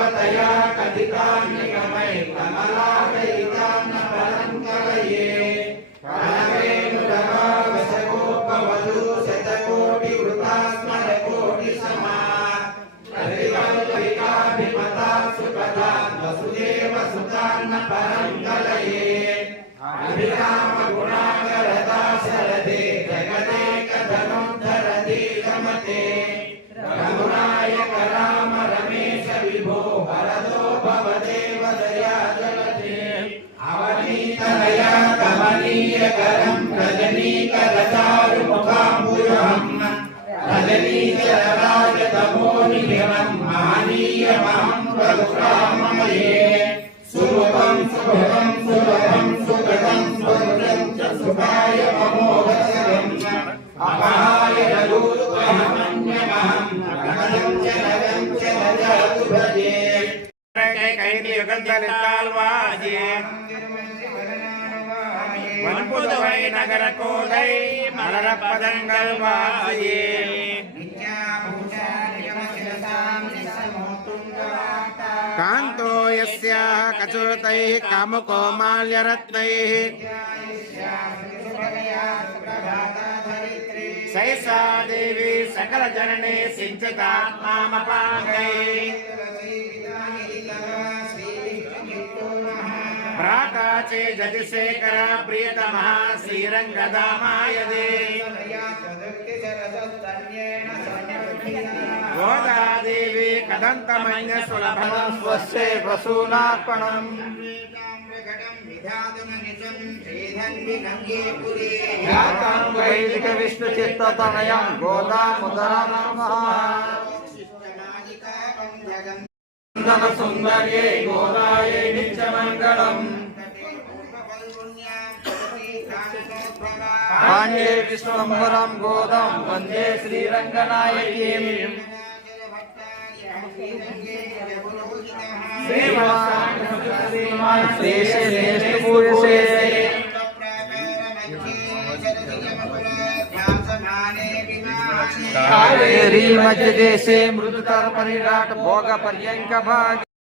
देवतया कथितान्निगमै कमलादयितान्न परं कलये कालवेणुरभावशकोपवधू शतकोटिवृतास्मरकोटिसमा प्रतिवल्लिकाभिमता सुपदा वसुदेवसुतान्न परं कलये अभिरामगुणाकरदा शरदे जगदेकधनुर्धरदे रमते रघुनायक राम रमेश विभो वरदो भवदेव दया जगते अवनीतनया कमनीयकरं रजनीकरचारुमुखाम्बुजम् रजनीचरराजतमोनिधिनं महनीयमहं रघुराममये सुमुखं सुभगं सुलभं सुगतं स्वरुजं च सुखाय ममोघसरम् अपहाय रघुत्वमन्यमहं नगं च नजातु भजे वनपुदवै नगर कोदै मलरपदंगल वाये कांतो यस्याः कचुरतैः कामकोमाल्यरत्नैः सैसा देवी सकल जनने सिंचतात्मामपाङ्गैः प्राकाचे जतिशेखर प्रियतमः श्रीरङ्गधामायदे गोदा देवी कदन्तमन्य सुलभं स्वस्य वसूनार्पणम् जातं वैदिक विष्णुचित्ततनयं गोदामुदरमः सुंदर्ये गोदाये नित्यमंगलम् पाण्ये विश्वम्भरं गोदं वन्दे श्रीरङ्गनायकीम् कावेरी मध्य देशे मृदुतर परिराट भोग पर्यंक भाग